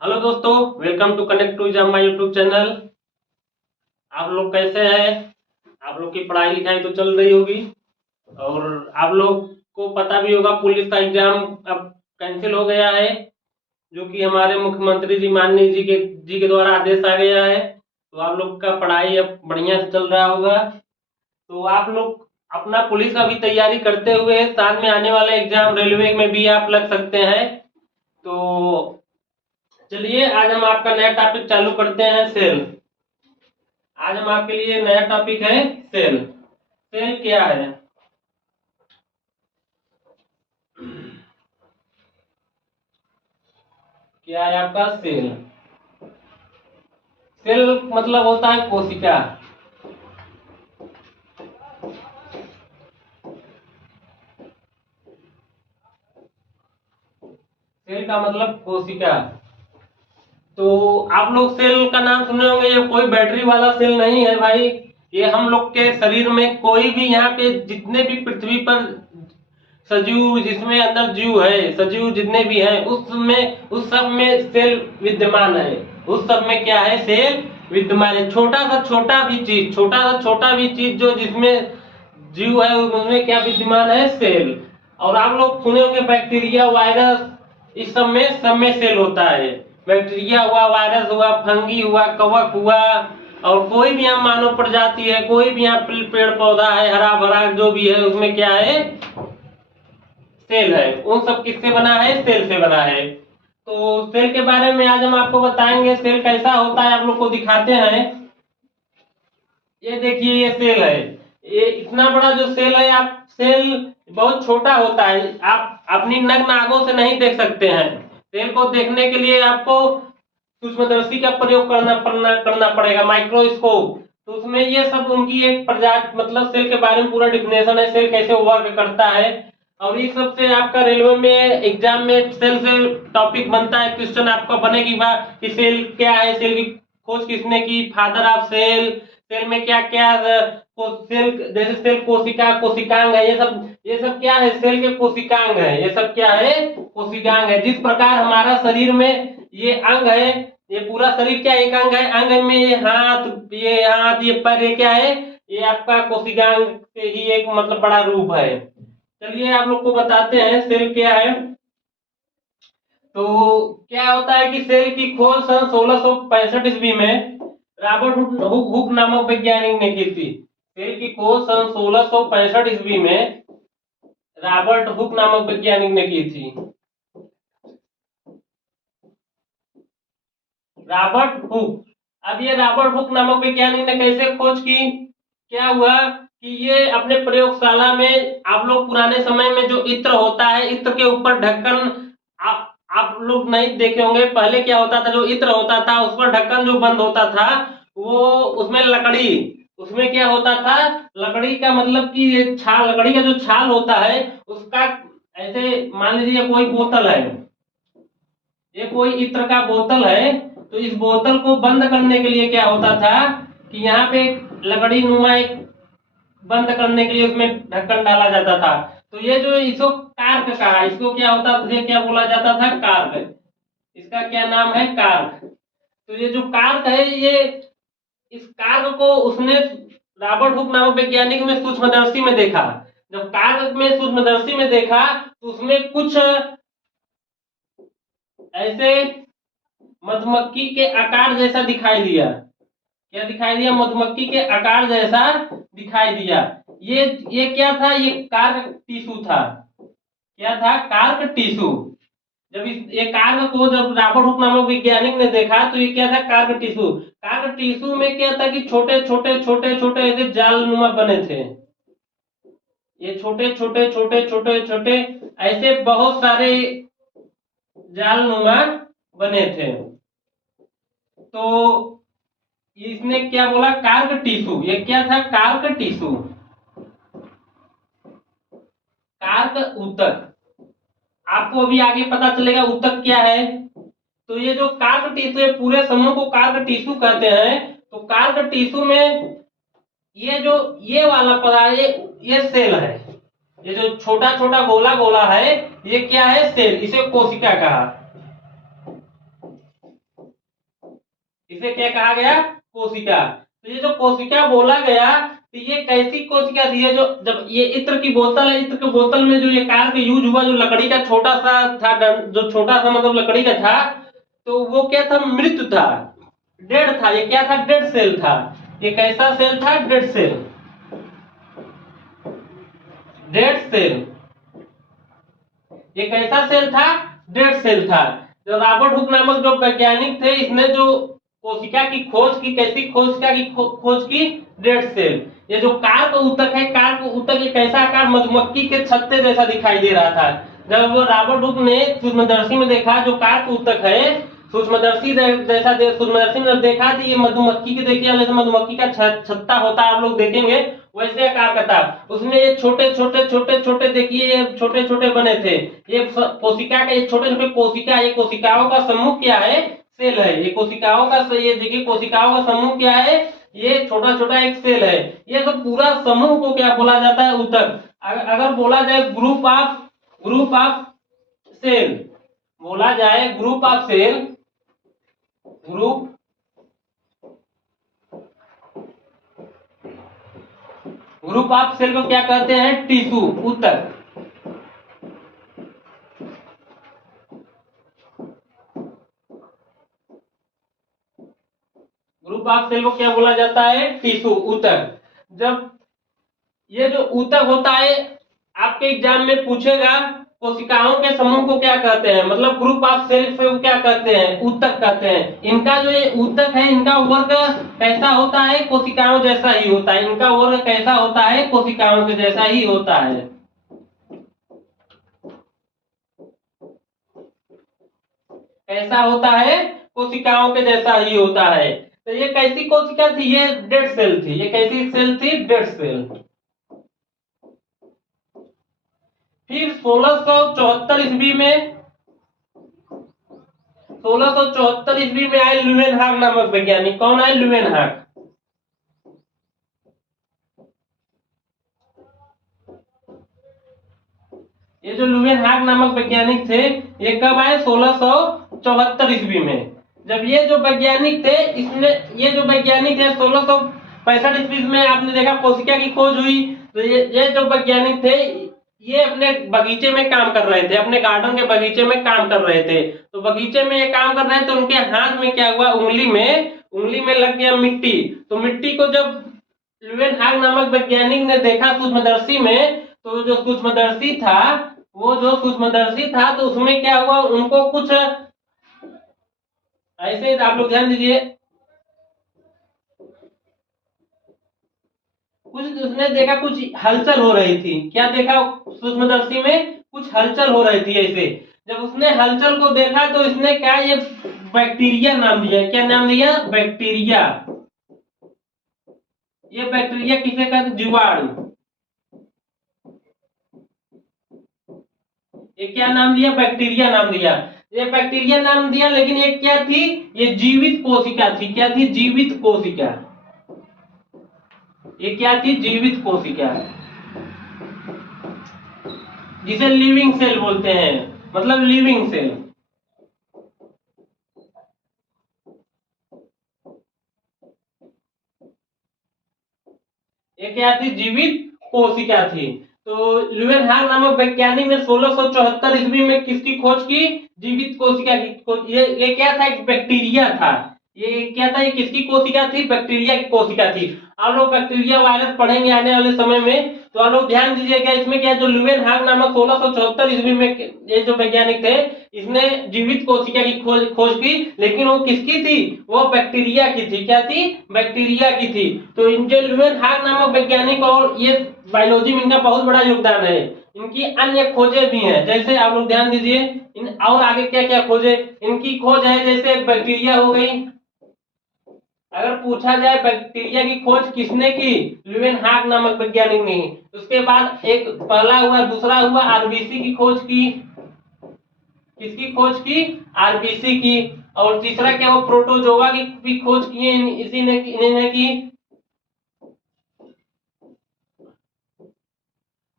Hello दोस्तों, welcome to connect to जम my YouTube channel. आप लोग कैसे हैं? आप लोग की पढ़ाई लिखाई तो चल रही होगी और आप लोग को पता भी होगा पुलिस का एग्जाम अब कैंसिल हो गया है, जो कि हमारे मुख्यमंत्री जी माननीय जी के द्वारा आदेश आ गया है। तो आप लोग का पढ़ाई अब बढ़िया से चल रहा होगा। तो आप लोग अपना पुलिस का भी तैयारी करते हुए साथ में आने वाले एग्जाम रेलवे में भी आप लग सकते हैं। तो चलिए आज हम आपका नया टॉपिक चालू करते हैं, सेल। आज हम आपके लिए नया टॉपिक है सेल। सेल क्या है? क्या है आपका सेल? सेल मतलब होता है कोशिका। सेल का मतलब कोशिका। तो आप लोग सेल का नाम सुने होंगे, ये कोई बैटरी वाला सेल नहीं है भाई। ये हम लोग के शरीर में कोई भी यहाँ पे जितने भी पृथ्वी पर सजीव, जिसमें अंदर जीव है, सजीव जितने भी हैं उसमें उस सब में सेल विद्यमान है। उस सब में क्या है? सेल विद्यमान है। छोटा सा छोटा भी चीज जो जिसमें जीव है उसमें क्या विद्यमान है? सेल। और आप लोग सुने होंगे बैक्टीरिया, वायरस, इस सब में सेल होता है। बैक्टीरिया हुआ, वायरस हुआ, फंगी हुआ, कवक हुआ, और कोई भी यहाँ मानव प्रजाति है, कोई भी यहाँ पेड़ पौधा है, हरा भरा जो भी है, उसमें क्या है? सेल है। उन सब किससे बना है? सेल से बना है। तो सेल के बारे में आज हम आपको बताएंगे, सेल कैसा होता है, आप लोग को दिखाते हैं। ये देखिए, ये सेल है। ये इतना बड़ा जो सेल है, आप सेल बहुत छोटा होता है, आप अपनी नग्न आंखों से नहीं देख सकते हैं। सेल को देखने के लिए आपको सूक्ष्मदर्शी का प्रयोग करना पड़ेगा, माइक्रोस्कोप। तो उसमें ये सब उनकी एक प्रजाति, मतलब सेल के बारे में पूरा डिफिनेशन है, सेल कैसे वर्क करता है। और इस सब से आपका रेलवे में एग्जाम में सेल से टॉपिक बनता है, क्वेश्चन आपका बनेगी बा कि सेल क्या है, सेल की खोज किसने की, फादर ऑफ सेल, सेल में क्या क्या सेल, जैसे सेल कोशिका, कोशिकांग है, ये सब क्या है? सेल के कोशिकांग है। ये सब क्या है? कोशिकांग है। जिस प्रकार हमारा शरीर में ये अंग है, ये पूरा शरीर क्या एक अंग है? अंग में ये पैर, ये क्या है? ये आपका कोशिकांग से ही एक मतलब बड़ा रूप है। चलिए आप लोग को बताते हैं सेल क्या है। तो क्या होता है कि सेल की खोज सन 1665 ईस्वी में रॉबर्ट हुक नामक वैज्ञानिक ने की थी। सेल की खोज सन 1665 ईस्वी में रॉबर्ट हुक नामक वैज्ञानिक ने की थी। Robert Hooke. अब ये रॉबर्ट हुक नामक वैज्ञानिक ने कैसे खोज की? क्या हुआ कि ये अपने प्रयोगशाला में, आप लोग पुराने समय में जो इत्र होता है, इत्र के ऊपर ढक्कन, आप लोग नहीं देखे होंगे, पहले क्या होता था, जो इत्र होता था उस पर ढक्कन जो बंद होता था, वो उसमें लकड़ी, उसमें क्या होता था? लकड़ी का मतलब कि ये छाल, लकड़ी का जो छाल होता है उसका, ऐसे मान लीजिए कोई बोतल है, ये कोई इत्र का बोतल है, तो इस बोतल को बंद करने के लिए क्या होता था कि यहाँ पे एक लकड़ी नुमा एक बंद करने के लिए उसमें ढक्कन डाला जाता था। तो ये जो इसको कार्क कहा, इसको क्या होता था, ये क्या बोला जाता था? कार्क। इसका क्या नाम है? कार्क। तो ये जो कार्क है, ये इस कार्क को उसने, रॉबर्ट हुक नामक वैज्ञानिक ने सूक्ष्मदर्शी में देखा। जब कार्क में सूक्ष्मदर्शी में देखा तो उसमें कुछ ऐसे मधुमक्खी के आकार जैसा दिखाई दिया। क्या दिखाई दिया? मधुमक्खी के आकार जैसा दिखाई दिया। ये क्या था? ये कार्क टिश्यू था। क्या था? Cork tissue. जब ये कार्क को जब रॉबर्ट हुक नामक वैज्ञानिक ने देखा तो ये क्या था? Cork tissue. कार्क टिश्यू में क्या था कि छोटे छोटे छोटे छोटे ऐसे जालनुमा बने थे। ये छोटे छोटे छोटे छोटे छोटे ऐसे बहुत सारे जालनुमा बने थे। तो इसने क्या बोला? Cork tissue. ये क्या था? Cork tissue. कार्क ऊतक। आपको अभी आगे पता चलेगा ऊतक क्या है। तो ये जो कार्क टिश्यू है, पूरे समूह को कार्क टिश्यू कहते हैं। तो कार्क टिश्यू में ये जो ये वाला पदार्थ, ये सेल है। ये जो छोटा छोटा गोला गोला है, ये क्या है? सेल। इसे कोशिका कहा। इसे क्या कहा गया? कोशिका। तो ये जो कोशिका बोला गया, तो ये कैसी कोशिका थी? ये जो जब ये इत्र की बोतल है, इत्र की बोतल में जो ये कार का यूज हुआ, जो लकड़ी का छोटा सा था, जो छोटा सा मतलब लकड़ी का था, तो वो क्या था? मृत था, डेड था। ये क्या था? डेड सेल था। ये कैसा सेल था? Dead cell. Dead cell. ये कैसा सेल था? डेड सेल था। जो रॉबर्ट हुक नामक जो वैज्ञानिक थे, इसने जो कोशिका की खोज की, कैसी कोशिका की खोज की? Dead cell. ये जो कार्प ऊतक है, कार्प ऊतक एक ऐसा आकार मधुमक्खी के छत्ते जैसा दिखाई दे रहा था। जब रॉबर्ट हुक ने सूक्ष्मदर्शी में देखा, जो कार्प ऊतक है, सूक्ष्मदर्शी जैसा सूक्ष्मदर्शी में देखा, तो ये मधुमक्खी के देखिए जैसे मधुमक्खी का छत्ता होता है, आप लोग देखेंगे वैसे आकार का था। उसमें ये छोटे छोटे छोटे छोटे देखिए, ये छोटे छोटे बने थे। ये कोशिका का, ये छोटे छोटे कोशिका, ये कोशिकाओं का समूह क्या है? सेल है। ये कोशिकाओं का, ये देखिए कोशिकाओं का समूह क्या है? ये छोटा छोटा एक सेल है। ये सब पूरा समूह को क्या बोला जाता है? ऊतक। अगर बोला जाए ग्रुप ऑफ सेल, बोला जाए group of cell, group group of cell को क्या कहते हैं? टिश्यू, ऊतक। ग्रुप ऑफ सेल को क्या बोला जाता है? टिश्यू, ऊतक। जब ये जो ऊतक होता है, आपके एग्जाम में पूछेगा कोशिकाओं के समूह को क्या कहते हैं, मतलब ग्रुप ऑफ सेल को क्या कहते हैं? ऊतक कहते हैं। इनका जो ये ऊतक है, इनका वर्ग कैसा होता है? कोशिकाओं जैसा ही होता है। इनका वर्ग कैसा होता है? कोशिकाओं के जैसा ही होता है। कैसा होता है? कोशिकाओं के जैसा ही होता है। तो ये कैसी कोशिका थी? ये डेड सेल थी। ये कैसी सेल थी? Dead cell. फिर 1674 ईस्वी में 1674 ईस्वी में आए ल्यूवेनहाक नामक वैज्ञानिक। कौन आए? ल्यूवेनहाक। ये जो ल्यूवेनहाक नामक वैज्ञानिक थे, ये कब आए? 1674 ईस्वी में। जब ये जो वैज्ञानिक थे, इसने ये जो वैज्ञानिक है 1665 ईस्वी में, आपने देखा कोशिका की खोज हुई। तो ये जो वैज्ञानिक थे, ये अपने बगीचे में काम कर रहे थे, अपने गार्डन के बगीचे में काम कर रहे थे। तो बगीचे में ये काम कर रहे थे, तो उनके हाथ में क्या हुआ? उंगली में लग गया मिट्टी। तो मिट्टी को जब ल्यूवेनहाक नामक वैज्ञानिक ने देखा सूक्ष्मदर्शी में, तो जो सूक्ष्मदर्शी था, तो उसमें क्या हुआ? उनको कुछ ऐसे, आप लोग ध्यान दीजिए, कुछ उसने देखा, कुछ हलचल हो रही थी। क्या देखा? सूक्ष्मदर्शी में कुछ हलचल हो रही थी ऐसे। जब उसने हलचल को देखा, तो इसने क्या, ये बैक्टीरिया नाम दिया। क्या नाम दिया? बैक्टीरिया। ये बैक्टीरिया किसे कहते? जीवाणु। ये क्या नाम दिया? बैक्टीरिया नाम दिया। ये बैक्टीरिया नाम दिया, लेकिन ये क्या थी? ये जीवित कोशिका थी। क्या थी? जीवित कोशिका। ये क्या थी? जीवित कोशिका, जिसे लिविंग सेल बोलते हैं, मतलब लिविंग सेल। ये क्या थी? जीवित कोशिका थी। तो ल्यूवेनहाक नामक वैज्ञानिक ने 1674 ईस्वी में किसकी खोज की? जीवित कोशिका की खोज। ये क्या था? एक बैक्टीरिया था। ये क्या था? ये किसकी कोशिका थी? बैक्टीरिया की कोशिका थी। आप लोग बैक्टीरिया वायरस पढ़ेंगे आने वाले समय में, तो आप लोग ध्यान दीजिएगा। इसमें क्या, जो ल्यूवेनहाक नामक 1674 ईस्वी में ये जो वैज्ञानिक थे, इसने जीवित कोशिका की खोज की, लेकिन वो किसकी थी? वो बैक्टीरिया की थी। क्या थी? बैक्टीरिया की थी। तो इनके ल्यूवेनहाक नामक वैज्ञानिक, और ये बायोलॉजी में इनका बहुत बड़ा योगदान है। इनकी अन्य खोजें भी हैं, जैसे आप लोग ध्यान दीजिए, इन और आगे क्या क्या खोजे इनकी खोज है। जैसे बैक्टीरिया हो गई। अगर पूछा जाए बैक्टीरिया की खोज किसने की? ल्यूवेनहाक नामक वैज्ञानिक ने। उसके बाद एक पहला हुआ, दूसरा हुआ आरबीसी की खोज की। किसकी खोज की? आरबीसी की। और तीसरा क्या, वो प्रोटोजोआ की भी खोज की है, इसी ने इन्होंने की।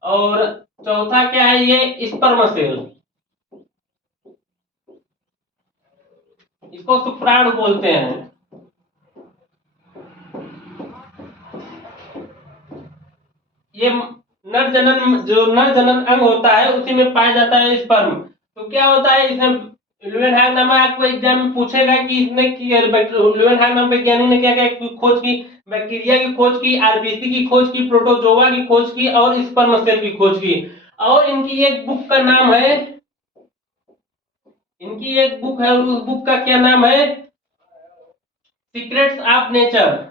और चौथा क्या है? ये स्पर्म सेल, इसको शुक्राणु बोलते हैं। ये नर जनन अंग होता है उसी में पाया जाता है स्पर्म। तो क्या होता है इसमें ल्यूवेनहॉक नामक आपको एग्जाम में पूछेगा कि इसने ल्यूवेनहॉक नामक वैज्ञानिक ने क्या क्या खोज की, बैक्टीरिया की खोज की, आरबीसी की खोज की, प्रोटोजोआ की खोज की और स्पर्म सेल की खोज की। और इनकी एक बुक का नाम है, इनकी एक बुक है, उस बुक का क्या नाम है, सीक्रेट्स ऑफ नेचर।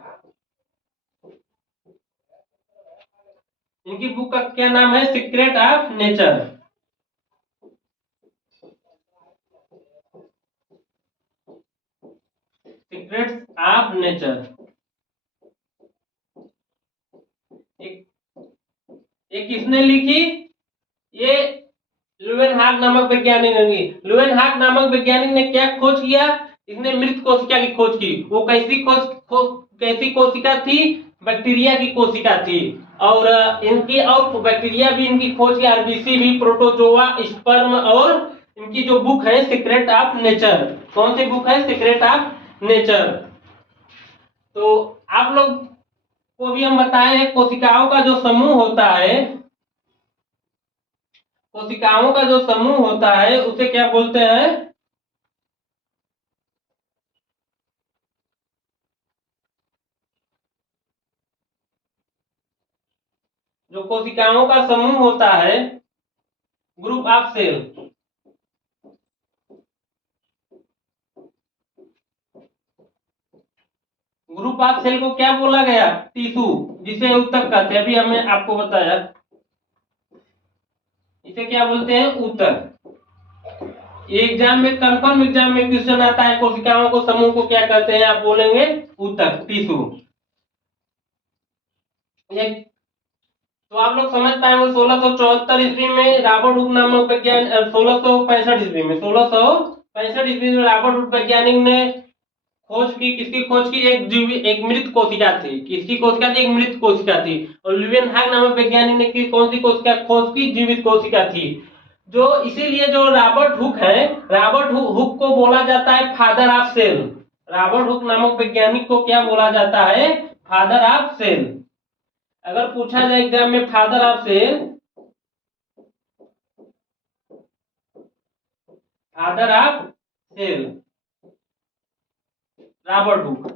इनकी बुक का क्या नाम है, secret of nature. Secrets of nature. एक, एक किसने लिखी, ये ल्यूवेनहॉक नामक वैज्ञानिक ने। ल्यूवेनहॉक नामक वैज्ञानिक ने क्या खोज किया, इसने मृत कोशिका की खोज की। वो कैसी कोशिका थी, बैक्टीरिया की कोशिका थी। और इनकी और बैक्टीरिया भी इनकी खोज की, आरबीसी भी, प्रोटोजोआ, स्पर्म। और इनकी जो बुक है सीक्रेट ऑफ नेचर, कौन सी बुक है, सीक्रेट ऑफ नेचर। तो आप लोग को भी हम बताए हैं कोशिकाओं का जो समूह होता है, कोशिकाओं का जो समूह होता है उसे क्या बोलते हैं, जो कोशिकाओं का समूह होता है, group of cell. Group of cell को क्या बोला गया, टिश्यू, जिसे ऊतक कहते हैं। अभी हमने आपको बताया, इसे क्या बोलते हैं, ऊतक। एग्जाम में, कंफर्म एग्जाम में क्वेश्चन आता है, कोशिकाओं को समूह को क्या कहते हैं, आप बोलेंगे ऊतक, टिश्यू। तो आप लोग समझ पाए वो 1674 ईस्वी में रॉबर्ट हुक नामक वैज्ञानिक, 1665 ईस्वी में, 1665 ईस्वी में रॉबर्ट हुक वैज्ञानिक ने खोज की, किसकी खोज की, एक मृत कोशिका थी। किसकी कोशिका थी, एक मृत कोशिका थी। और ल्यूवेनहॉक नामक वैज्ञानिक ने कौन सी कोशिका खोज की, जीवित कोशिका थी। जो इसीलिए जो रॉबर्ट हुक है, रॉबर्ट हुक को बोला जाता है father of cell. Robert Hooke नामक वैज्ञानिक को क्या बोला जाता है, फादर ऑफ सेल। अगर पूछा जाए एग्जाम में father of cell, father of cell Robert Hooke.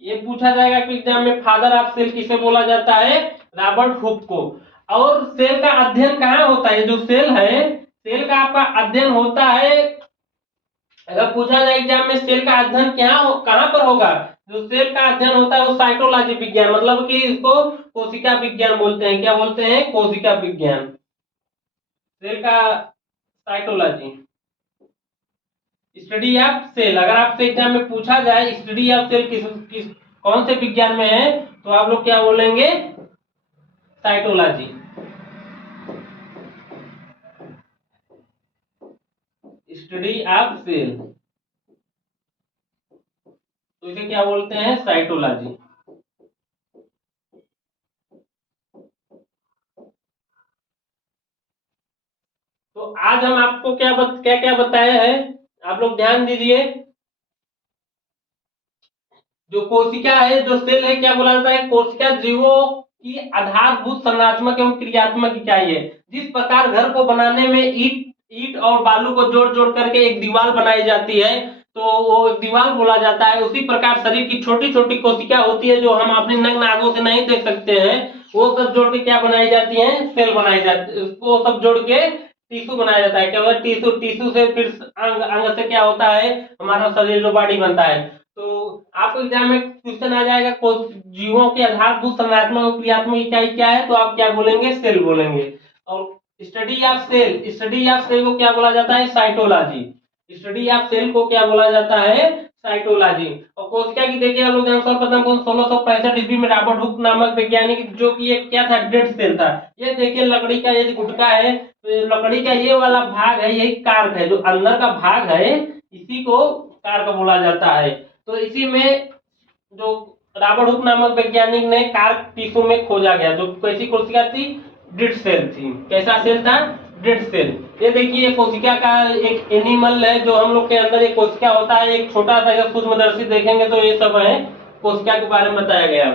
ये पूछा जाएगा कि एग्जाम में फादर ऑफ सेल किसे बोला जाता है, रॉबर्ट हुक को। और सेल का अध्ययन कहाँ होता है, जो सेल है, सेल का आपका अध्ययन होता है, अगर पूछा जाए एग्जाम में सेल का अध्ययन कहाँ पर होगा, जो सेल का अध्ययन होता है वो साइटोलॉजी विज्ञान, मतलब कि इसको कोशिका विज्ञान बोलते हैं। क्या बोलते हैं, कोशिका विज्ञान। सेल का साइटोलॉजी, स्टडी ऑफ सेल। अगर आपसे एग्जाम में पूछा जाए स्टडी ऑफ सेल किस कौन से विज्ञान में है, तो आप लोग क्या बोलेंगे, साइटोलॉजी, स्टडी ऑफ सेल। तो इसे क्या बोलते हैं, साइटोलॉजी। तो आज हम आपको क्या क्या बताए हैं, आप लोग ध्यान दीजिए। जो कोशिका है, जो सेल है, क्या बोला जाता है, कोशिका जीवों की आधारभूत संरचनात्मक एवं क्रियात्मक इकाई है। जिस प्रकार घर को बनाने में ईट ईट और बालू को जोड़ जोड़ करके एक दीवार बनाई जाती है, तो वो दीवार बोला जाता है, उसी प्रकार शरीर की छोटी छोटी कोशिका होती है जो हम अपनी नग्न आंखों से नहीं देख सकते हैं। वो सब जोड़ के क्या बनाई जाती है, सेल बनाई जाती है। उसको सब जोड़ के टिश्यू बनाया जाता है। क्या होता है, टिश्यू, टिश्यू से फिर अंग, अंग से क्या होता है, हमारा शरीर जो बॉडी बनता है। तो आपको एग्जाम में क्वेश्चन आ जाएगा जीवों के आधारभूत संरचनात्मक और क्रियात्मक इकाई क्या है, तो आप क्या बोलेंगे, सेल बोलेंगे। और स्टडी ऑफ सेल को क्या बोला जाता है, साइटोलॉजी। स्टडी ऑफ सेल को क्या बोला जाता है, साइटोलॉजी। और कोशिका की देखिए हम लोग सर्वप्रथम को 1665 ईस्वी में रॉबर्ट हुक नामक वैज्ञानिक, जो कि एक क्या था, डेड सेल था। ये देखिए लकड़ी का ये गुटका है, तो लकड़ी का ये वाला भाग है, यही कार्क है, जो अंदर का भाग है, इसी को कार्क बोला जाता है। तो इसी में जो रॉबर्ट हुक नामक वैज्ञानिक ने कार्क टिश्यू में खोजा गया, जो कैसी कोशिका थी, डेड सेल थी। कैसा सेल था? Dead cell. ये देखिए कोशिका का एक एनिमल है, जो हम लोग के अंदर एक कोशिका होता है, एक छोटा सा सूक्ष्मदर्शी देखेंगे तो ये सब है कोशिका के बारे में बताया गया।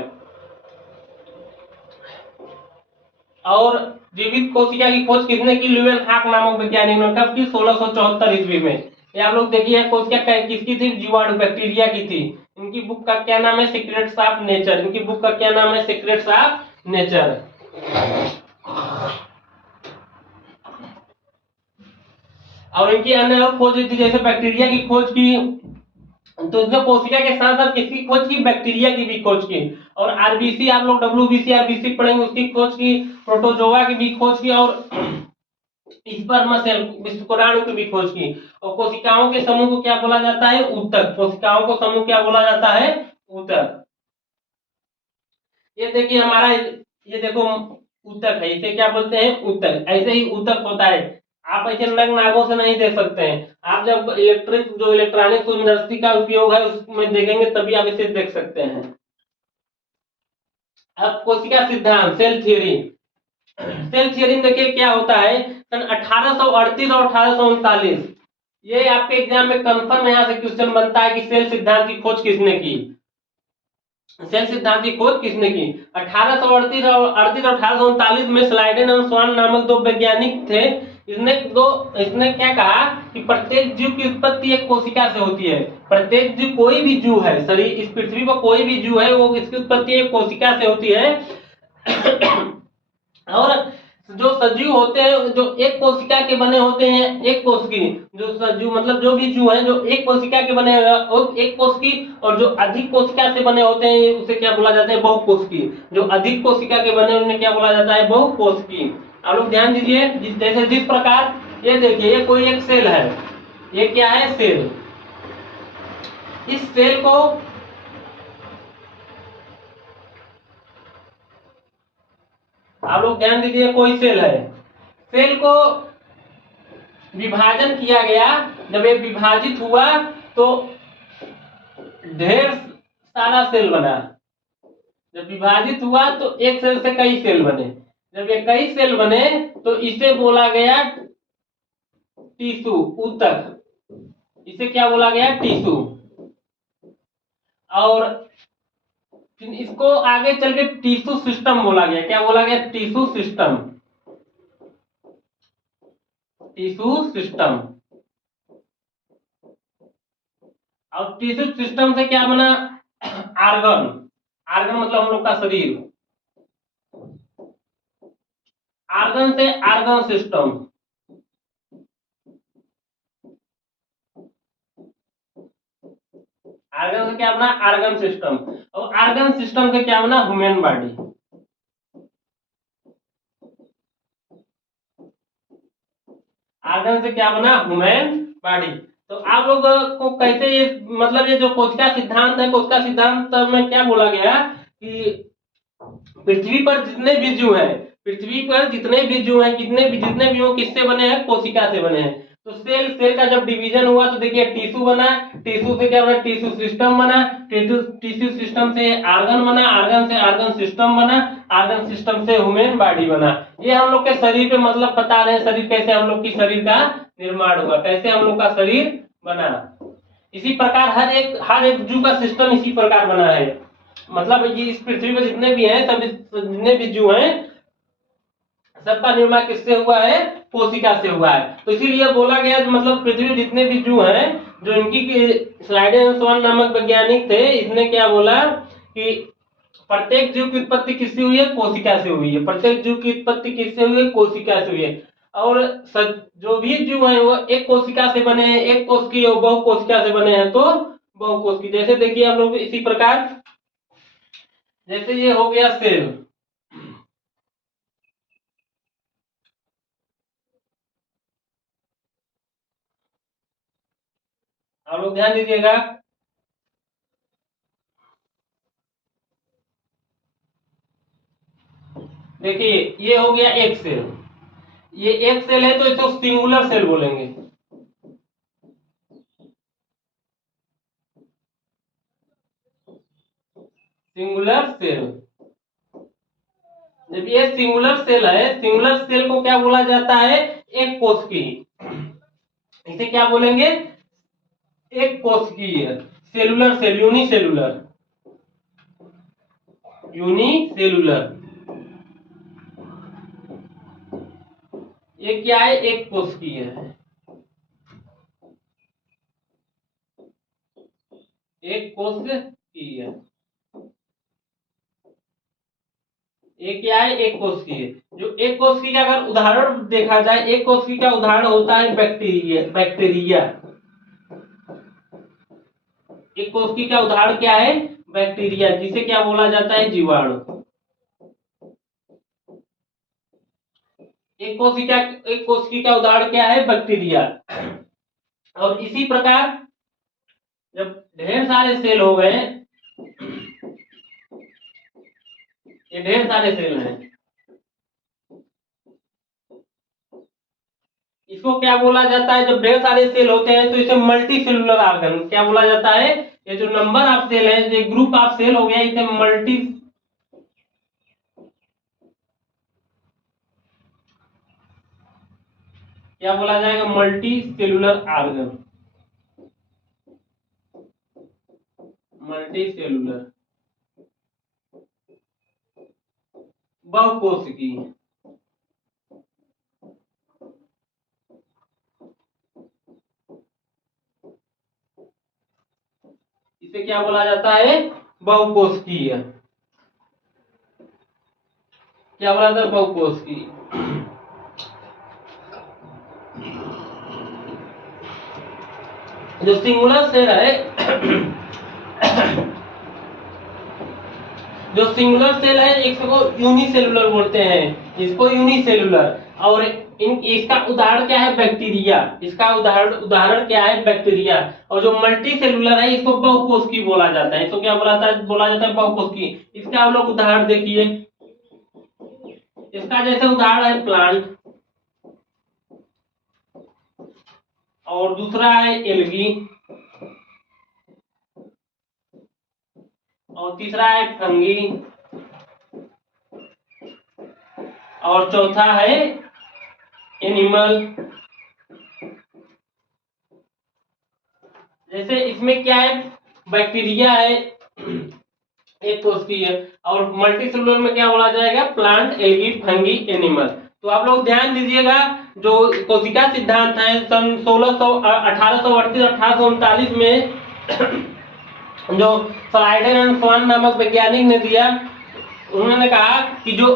और जीवित कोशिका की खोज किसने की? ल्यूवेनहॉक नामक वैज्ञानिक ने। कब की? 1674 ईस्वी में। ये आप लोग देखिए कोशिका किसकी थी? जीवाणु बैक्टीरिया की थी। इनकी बुक का क्या नाम है? Secrets of nature. इनकी बुक का क्या नाम है? Secrets of nature. और इनकी अन्य और खोज थी, जैसे बैक्टीरिया की खोज की, तो इसने कोशिका के साथ साथ किसकी खोज की? बैक्टीरिया की भी खोज की। और आरबीसी, आप लोग डब्ल्यूबीसी आरबीसी पढ़ेंगे, उसकी खोज की। प्रोटोजोआ की भी खोज की, और स्पर्म सेल विष्णुकुराणु की भी खोज की। और कोशिकाओं के समूह को क्या बोला जाता है? ऊतक। कोशिकाओं को समूह क्या बोला जाता है? ऊतक। ये देखिए हमारा, ये देखो ऊतक है, इसे क्या बोलते हैं? ऊतक। ऐसे ही ऊतक होता है। आप ऐसे नग्न आंखों से नहीं देख सकते हैं। आप जब इलेक्ट्रॉनिक सूक्ष्मदर्शी का उपयोग है उसमें देखेंगे तभी आप इसे देख सकते हैं। अब कोशिका सिद्धांत, सेल थ्योरी। सेल थ्योरी देखिए क्या होता है। सन 1838 और 1839, ये आपके एग्जाम में कंफर्म यहाँ से क्वेश्चन बनता है कि सेल सिद्धांत की खोज किसने की? सेल सिद्धांत की खोज किसने की? 1838 और 1839 में स्लाइडेन और स्वान नामक दो वैज्ञानिक थे। इसने क्या कहा कि प्रत्येक जीव की उत्पत्ति एक कोशिका से होती है। प्रत्येक जीव, कोई भी जीव है शरीर, इस पृथ्वी पर कोई भी जीव है, वो इसकी उत्पत्ति एक कोशिका से होती है। और जो सजीव होते हैं, जो एक कोशिका के बने होते हैं, एक कोश की, जो सजीव मतलब जो भी जीव है जो एक कोशिका के बने और एक कोश की, और जो अधिक कोशिका से बने होते हैं उसे क्या बोला जाता है? बहुकोश की। जो अधिक कोशिका के बने उन्हें क्या बोला जाता है? बहुकोश की। आप लोग ध्यान दीजिए, जैसे जिस प्रकार ये देखिए, ये कोई एक सेल है। ये क्या है? सेल। इस सेल को, आप लोग ध्यान दीजिए, कोई सेल है। सेल को विभाजन किया गया। जब ये विभाजित हुआ तो ढेर सारा सेल बना। जब विभाजित हुआ तो एक सेल से कई सेल बने। जब ये कई सेल बने तो इसे बोला गया टिश्यू, ऊतक। इसे क्या बोला गया? टिश्यू। और फिर इसको आगे चल के टिश्यू सिस्टम बोला गया। क्या बोला गया? Tissue system. Tissue system. और टिश्यू सिस्टम से क्या बना? आर्गन। आर्गन मतलब हम लोग का शरीर। आर्गन से आर्गन सिस्टम। आर्गन से क्या बना? Argon system. और आर्गन सिस्टम से क्या बना? Human body. आर्गन से क्या बना? Human body. तो आप लोग को कैसे ये, मतलब ये जो कोशिका सिद्धांत है, कोशिका सिद्धांत में क्या बोला गया कि पृथ्वी पर जितने भी जीव हैं, पृथ्वी पर जितने भी जीव हैं, जितने भी वो किससे बने हैं? कोशिका से बने हैं। तो सेल सेल का जब डिवीजन हुआ तो देखिए टिश्यू बना। टिश्यू से क्या बना? टिश्यू सिस्टम बना। टिश्यू टिश्यू सिस्टम से आर्गन बना। आर्गन से आर्गन सिस्टम बना। आर्गन सिस्टम से ह्यूमन बॉडी बना। ये हम लोग के शरीर पे मतलब बता रहे हैं, शरीर कैसे हम लोग की शरीर का निर्माण हुआ, कैसे हम लोग का शरीर बना। इसी प्रकार हर एक जीव का सिस्टम इसी प्रकार बना है। मतलब ये इस पृथ्वी पर जितने भी हैं, सब जितने भी जीव हैं, सबका निर्माण किससे हुआ है? कोशिका से हुआ है। तो इसीलिए बोला गया, मतलब पृथ्वी में जितने भी जीव हैं, जो इनकी स्लाइडेन नामक वैज्ञानिक थे, इसने क्या बोला कि प्रत्येक जीव की उत्पत्ति किससे हुई है? कोशिका से हुई है। प्रत्येक जीव की उत्पत्ति किससे हुई है? कोशिका से हुई है। और जो भी जीव है वो एक कोशिका से बने हैं, एक कोश की और बहु कोशिका से बने हैं तो बहुकोश की। जैसे देखिए हम लोग इसी प्रकार, जैसे ये हो गया सेल। आप लोग ध्यान दीजिएगा। देखिए ये हो गया एक सेल। ये एक सेल है तो इसको सिंगुलर सेल बोलेंगे। Singular cell. जब जबकि ये सिंगुलर सेल है। सिंगुलर सेल को क्या बोला जाता है? एक कोशिकी। इसे क्या बोलेंगे? एक कोशिकीय सेलुलर सेल, यूनिसेलुलर। यूनिसेलुलर ये क्या है? एक कोशिकीय है। एक कोशिकीय ये क्या है? एक कोशिकीय। जो एक कोशिकी का अगर उदाहरण देखा जाए, एक कोशिकी का उदाहरण होता है बैक्टीरिया। बैक्टीरिया एक कोशिकी का उदाहरण क्या है? बैक्टीरिया, जिसे क्या बोला जाता है? जीवाणु। एक कोशिकी का उदाहरण क्या है? बैक्टीरिया। और इसी प्रकार जब ढेर सारे सेल हो गए, ये ढेर सारे सेल हैं, इसको क्या बोला जाता है? जब ढेर सारे सेल होते हैं तो इसे मल्टी सेलुलर ऑर्गन क्या बोला जाता है? ये जो नंबर ऑफ सेल है, जो ग्रुप ऑफ सेल हो गया, इसे मल्टी क्या बोला जाएगा? Multi cellular organ. Multi cellular बहुकोशिकी। इसे क्या बोला जाता है? बहुकोशिकीय। क्या बोला जाता है? बहुकोशिकीय। जो सिंगुलर सेल है जो सिंगुलर सेल है, इसको यूनिसेलुलर बोलते हैं। इसको यूनिसेलुलर। और इसका उदाहरण क्या है? बैक्टीरिया। इसका उदाहरण क्या है? बैक्टीरिया। और जो मल्टी सेलुलर है, इसको बहुकोशिकीय बोला जाता है। इसको क्या बोला जाता है? बहुकोशिकीय। इसका आप लोग उदाहरण देखिए। इसका जैसे उदाहरण है प्लांट, और दूसरा है एल्गी, और तीसरा है फंगी, और चौथा है एनिमल। जैसे इसमें क्या है? बैक्टीरिया है, एक कोशिकीय है। और मल्टीसेलुलर में क्या बोला जाएगा? Plant, algae, fungi, animal. तो आप लोग ध्यान दीजिएगा, जो कोशिका सिद्धांत है सन 1838 1839 में जो स्लाइडर एंड स्वान नामक वैज्ञानिक ने दिया। उन्होंने कहा कि जो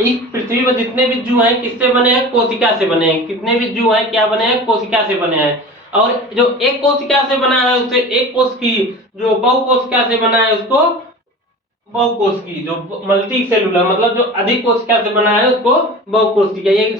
इस पृथ्वी पर जितने भी जीव हैं, किससे बने हैं? कोशिका से बने हैं। कितने भी जीव हैं, क्या बने हैं? कोशिका से बने हैं। और जो एक कोशिका से बना है, उसे एक कोशिकी। जो बहुकोशिका से बना है, उसको बहुकोशिकी। जो मल्टी सेलुलर मतलब जो अधिक कोशिका से बना है, उसको बहुकोशिकी। ये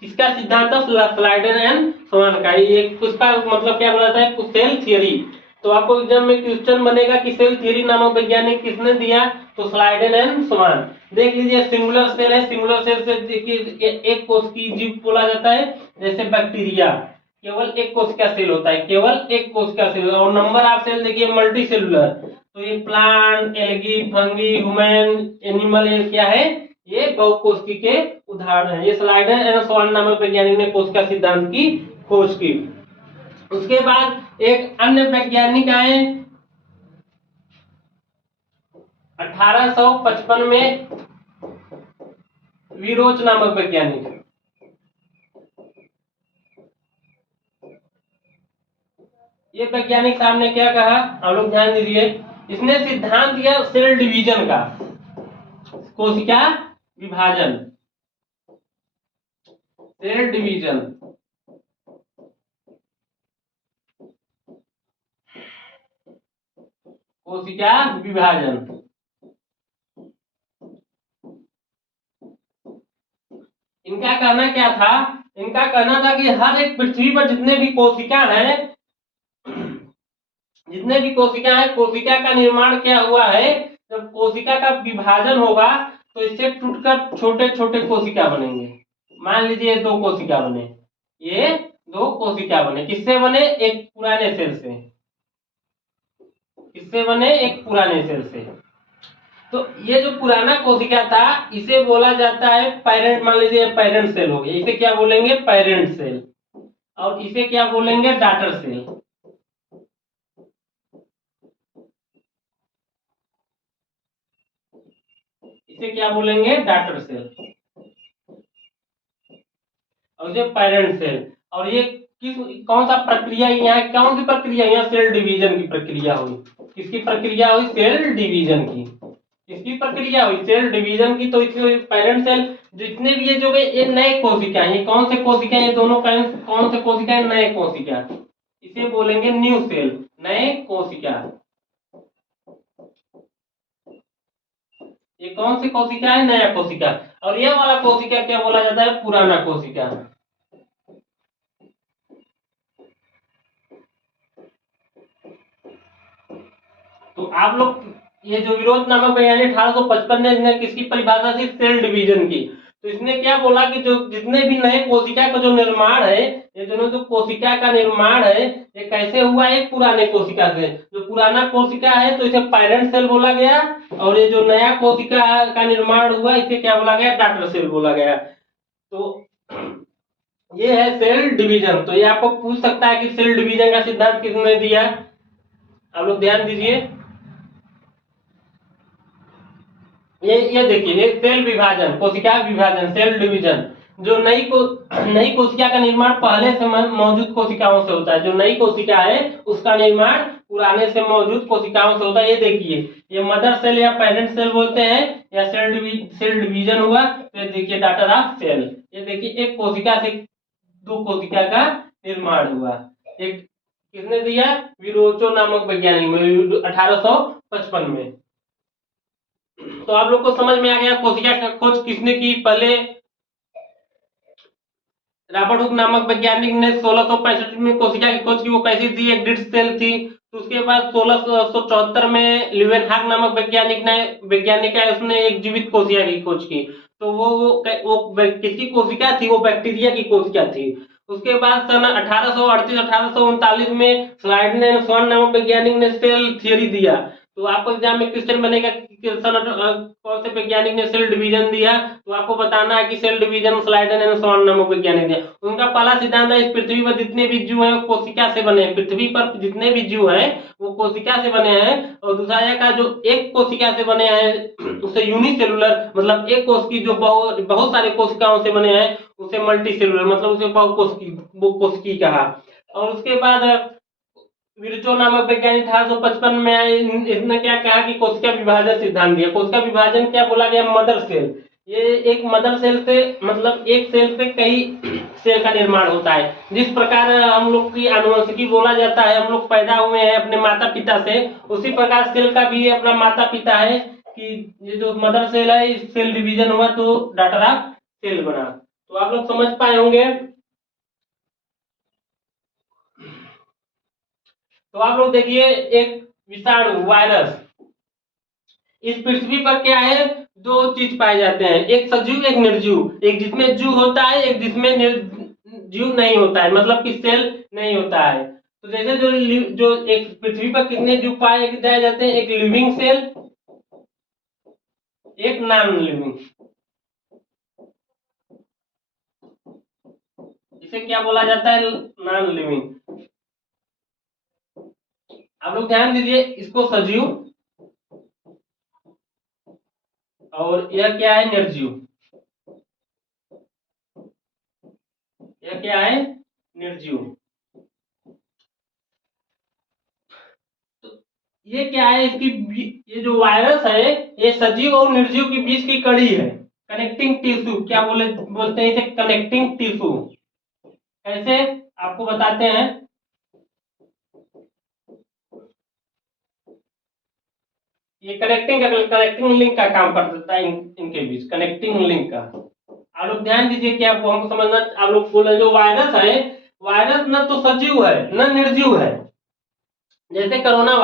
किसका सिद्धांत था? स्लाइडर एंड स्वान का। ये उसका मतलब क्या बोला जाता है? Cell theory. तो आपको एग्जाम में क्वेश्चन बनेगा कि सेल थियरी नामक वैज्ञानिक किसने दिया? तो स्लाइडर एंड स्वान। देख लीजिए, सिंगुलर सेल है। सिंगुलर सेल से देखिए एक कोशिकीय जीव बोला जाता है। जैसे बैक्टीरिया, केवल एक कोशिका सेल होता है, केवल एक कोशिका सेल। और नंबर ऑफ सेल देखिए मल्टी सेलुलर। तो ये plant, algae, fungi, human, animal, ये क्या है? ये बहुकोशिकी के उदाहरण है। ये स्लाइडर एंड स्वान नामक वैज्ञानिक ने कोशिका सिद्धांत की खोज की। उसके बाद एक अन्य वैज्ञानिक आए 1855 में, वीरोच नामक वैज्ञानिक। ये वैज्ञानिक साहब ने क्या कहा? आप लोग ध्यान दीजिए। इसने सिद्धांत दिया सेल डिवीजन का, कोशिका विभाजन, सेल डिवीजन, कोशिका विभाजन। इनका कहना क्या था? इनका कहना था कि हर एक पृथ्वी पर जितने भी कोशिका हैं, जितने भी कोशिका है, कोशिका का निर्माण क्या हुआ है? जब कोशिका का विभाजन होगा तो इससे टूटकर छोटे छोटे कोशिका बनेंगे। मान लीजिए दो कोशिका बने, ये दो कोशिका बने। किससे बने? एक पुराने सेल से। किससे बने? एक पुराने सेल से। तो ये जो पुराना कोशिका था इसे बोला जाता है पेरेंट, मान लीजिए पेरेंट सेल हो गया, इसे क्या बोलेंगे पेरेंट सेल, और इसे क्या बोलेंगे डॉटर सेल। इसे क्या बोलेंगे डॉटर सेल और ये पेरेंट सेल। और ये किस कौन सा प्रक्रिया यहाँ, कौन सी प्रक्रिया यहाँ सेल डिवीजन की प्रक्रिया हुई, किसकी प्रक्रिया हुई सेल डिवीजन की, किसकी प्रक्रिया हुई सेल डिवीजन की। तो इसमें पेरेंट सेल जितने भी ये जो ये नए कोशिका हैं, ये कौन से कोशिका हैं, ये दोनों कौन से कोशिका हैं नए कोशिका, इसे बोलेंगे न्यू सेल, नए कोशिका। ये कौन सी कोशिका है नया कोशिका, और यह वाला कोशिका क्या बोला जाता है पुराना कोशिका। तो आप लोग ये जो विरोध नामक वैज्ञानिक 1855 ने किसकी परिभाषा थी सेल डिवीजन की। तो इसने क्या बोला कि जो जितने भी नए कोशिका का जो निर्माण है, ये दोनों जो कोशिका का निर्माण है ये कैसे हुआ है पुराने कोशिका से। जो पुराना कोशिका है तो इसे पेरेंट सेल बोला गया, और ये जो नया कोशिका का निर्माण हुआ इसे क्या बोला गया डॉटर सेल बोला गया। तो ये है सेल डिवीजन। तो ये आपको पूछ सकता है कि सेल डिवीजन का सिद्धांत किसने दिया, आप लोग ध्यान दीजिए। ये देखिए ये सेल विभाजन, कोशिका विभाजन, सेल डिवीजन। जो नई कोशिका का निर्माण पहले से मौजूद कोशिकाओं से होता है, जो नई कोशिका है उसका निर्माण पुराने से मौजूद कोशिकाओं से होता है। ये देखिए ये मदर सेल या पेरेंट सेल बोलते हैं, या सेल डिवीजन हुआ। तो देखिए डॉटर ऑफ सेल, ये देखिए एक कोशिका से दो कोशिका का निर्माण हुआ। एक किसने दिया, विरोचो नामक वैज्ञानिक में 1855 में। तो आप लोग को समझ में आ गया कोशिका का खोज किसने की। पहले रॉबर्ट हुक नामक वैज्ञानिक ने 1665 में कोशिका की खोज की, वो कैसी थी एक डिस्क सेल थी। तो उसके बाद 1674 में लिवेनहॉक नामक वैज्ञानिक है, उसने एक जीवित कोशिका की खोज की। तो वो किसकी कोशिका थी, वो बैक्टीरिया की कोशिका थी। उसके बाद सन 1838 1839 में स्लाइडन एंड स्वर्ण नामक वैज्ञानिक ने सेल थियरी दिया। तो आपको एग्जाम में क्वेश्चन बनेगा कि कौन से वैज्ञानिक ने सेल डिवीजन दिया। तो आपको बताना है कि सेल डिवीजन स्लाइडन एंड स्वर्ण नामक वैज्ञानिक दिया। उनका पहला सिद्धांत है इस पृथ्वी पर जितने भी जीव हैं वो कोशिका से बने हैं, पृथ्वी पर जितने भी जीव हैं वो कोशिका से बने हैं। और दूसरा का जो एक कोशिका से बने हैं उसे यूनिसेलुलर, मतलब एक कोश की जो बहुत सारे कोशिकाओं से बने हैं उसे मल्टी सेलुलर, मतलब उसे बहुकोशिकी कहा। और उसके बाद विर्चो नामक वैज्ञानिक 1855 में आए, इसने क्या कहा कि कोशिका विभाजन सिद्धांत दिया। कोशिका विभाजन क्या बोला गया, मदर सेल। ये एक मदर सेल से मतलब एक सेल से कई सेल का निर्माण होता है। जिस प्रकार हम लोग की आनुवंशिकी बोला जाता है, हम लोग पैदा हुए हैं अपने माता पिता से, उसी प्रकार सेल का भी अपना माता पिता है कि ये जो मदर सेल है इस सेल डिवीजन हुआ तो डॉटर ऑफ सेल बना। तो आप लोग समझ पाए होंगे। तो आप लोग देखिए एक विषाणु वायरस, इस पृथ्वी पर क्या है दो चीज पाए जाते हैं, एक सजीव एक निर्जीव। एक जिसमें जीव होता है, एक जिसमें जीव नहीं होता है, मतलब कि सेल नहीं होता है। तो जैसे जो एक पृथ्वी पर कितने जीव पाए जाए जाते हैं, एक लिविंग सेल एक नॉन लिविंग। इसे क्या बोला जाता है नॉन लिविंग। आप लोग ध्यान दीजिए इसको सजीव, और यह क्या है निर्जीव, यह क्या है निर्जीव। तो ये क्या है इसकी, ये जो वायरस है ये सजीव और निर्जीव के बीच की कड़ी है, कनेक्टिंग टिश्यू। क्या बोलते हैं इसे कनेक्टिंग टिश्यू। कैसे आपको बताते हैं। ये कनेक्टिंग लिंक का काम कर देता है इनके बीच, कनेक्टिंग लिंक का। आप लोग ध्यान दीजिए कि आपको हमको समझना, आप लोग बोल रहे जो वायरस है, वायरस न तो सजीव है न निर्जीव है। जैसे कोरोना